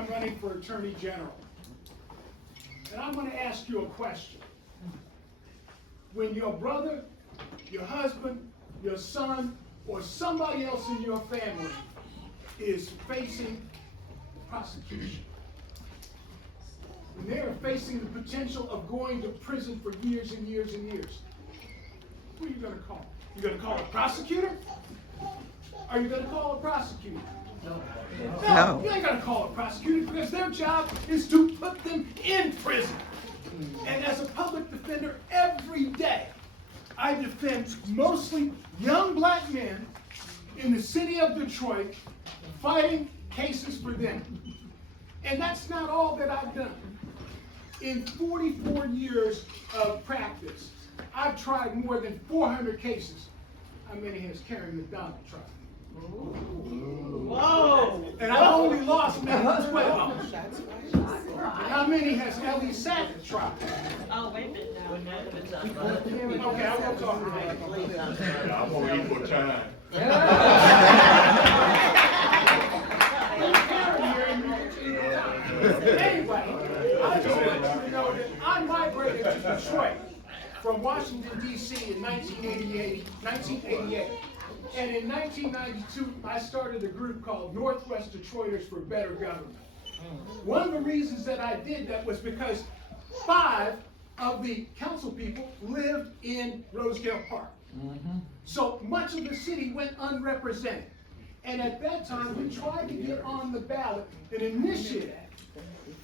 I'm running for Attorney General. And I'm going to ask you a question. When your brother, your husband, your son, or somebody else in your family is facing prosecution, when they're facing the potential of going to prison for years and years and years, who are you going to call? You going to call a prosecutor? Are you going to call a prosecutor? No, you ain't going to call a prosecutor because their job is to put them in prison. And as a public defender, every day, I defend mostly young black men in the city of Detroit fighting cases for them. And that's not all that I've done. In 44 years of practice, I've tried more than 400 cases. How many has Karen McDonald tried? Whoa! And I've only lost maybe 12. How many has Ellie Sackett tried? Oh, wait a minute now. Okay, I won't talk about it. I'm gonna equal time. Anyway, I just want you to know that I migrated to Detroit from Washington, D.C. in 1988. And in 1992, I started a group called Northwest Detroiters for Better Government. One of the reasons that I did that was because 5 of the council people lived in Rosedale Park. So much of the city went unrepresented. And at that time, we tried to get on the ballot an initiative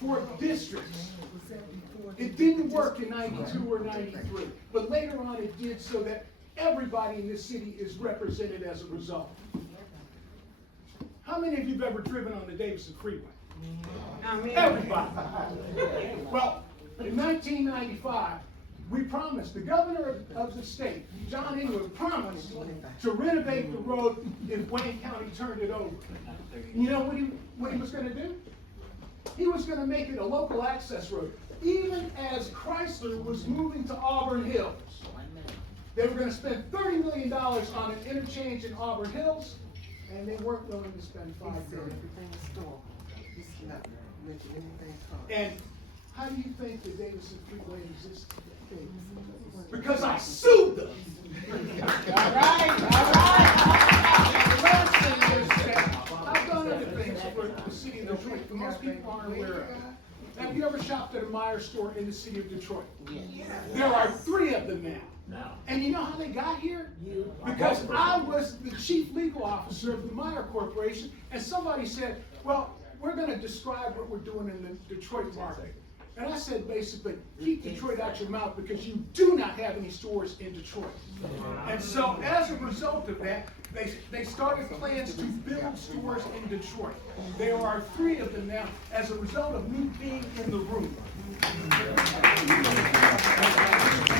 for districts. It didn't work in 92 or 93, but later on it did, so that everybody in this city is represented as a result. How many of you have ever driven on the Davidson Freeway? Everybody. Well, in 1995, we promised, the governor of the state, John England, promised to renovate the road if Wayne County turned it over. You know what he was going to do? He was going to make it a local access road. Even as Chrysler was moving to Auburn Hills, they were going to spend $30 million on an interchange in Auburn Hills, and they weren't willing to spend $5 million. And how do you think the Davidson Freeway exists today? Because I sued them. All right. The last thing is that I've done other things for the city of Detroit that most people aren't aware of. Have you ever shopped at a Meijer store in the city of Detroit? Yes. There are 3 of them now. And you know how they got here? Because I was the chief legal officer of the Meijer Corporation, and somebody said, well, we're going to describe what we're doing in the Detroit market. And I said, basically, keep Detroit out your mouth because you do not have any stores in Detroit. And so as a result of that, they started plans to build stores in Detroit. There are 3 of them now as a result of me being in the room. And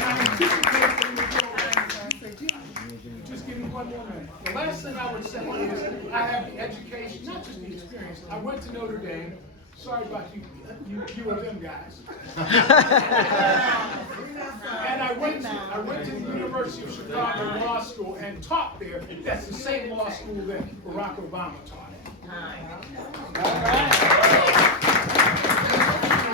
I anticipate they will go. Just give me one more minute. The last thing I would say is I have the education, not just the experience. I went to Notre Dame. Sorry about you and them guys. And I went to the University of Chicago Law School and taught there. That's the same law school that Barack Obama taught at. All right.